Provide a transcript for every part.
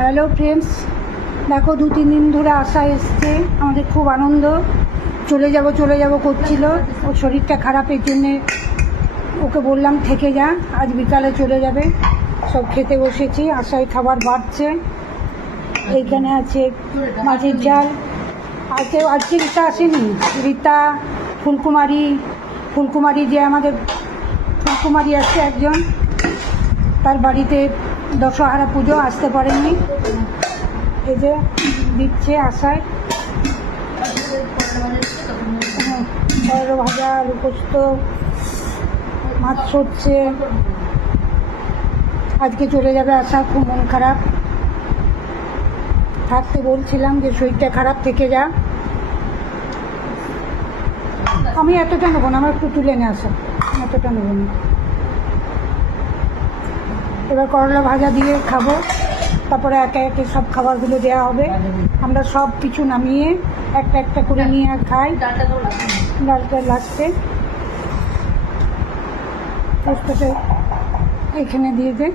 Hello friends, দেখো 2-3 দিন ধরে আশা এসছে, আমাদের খুব আনন্দ। চলে যাব করছিল, ওর শরীরটা খারাপের জন্যে ওকে বললাম থেকে যা, আজ বিকালে চলে যাবে। সব খেতে বসেছি, আশায় খাবার বাড়ছে। এইখানে আছে মাছের ঝাল। আজকে রীতা আসেনি, রীতা ফুলকুমারী যে আমাদের ফুলকুমারী আসছে একজন, তার বাড়িতে দশহারা পুজো, আসতে পারেননি। এই যে দিচ্ছে আশায় করলা ভাজা, আলু পোস্ত, মাছ সরছে। আজকে চলে যাবে আশা, খুব মন খারাপ। থাকতে বলছিলাম যে শরীরটা খারাপ, থেকে যা। আমি এতটা নেবো না, আমার একটু তুলে নিয়ে আসা, এতটা নেবো না। এবার করলা ভাজা দিয়ে খাবো, তারপরে একে একে সব খাবারগুলো দেওয়া হবে। আমরা সব কিছু নামিয়ে একটা একটা করে নিয়ে খাই। ডালটা লাগছে, পোস্তটা এইখানে দিয়ে দে।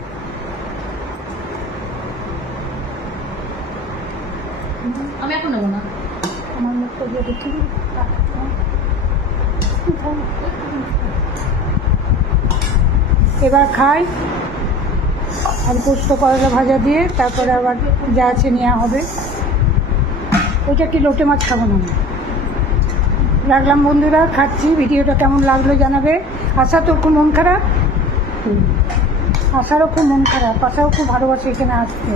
আমি এখন নেবো না, আমার মুখটা দিয়ে দেখি। এবার খাই আর পোস্ত করলা ভাজা দিয়ে, তারপরে আবার যা আছে নেওয়া হবে। ওইটা কি লোটে মাছ খাবো না। রাখলাম বন্ধুরা, খাচ্ছি। ভিডিওটা কেমন লাগলো জানাবে। আশা তোর খুব মন খারাপ, আশারও খুব মন খারাপ, আশাও খুব ভালোবাসে এখানে আসতে।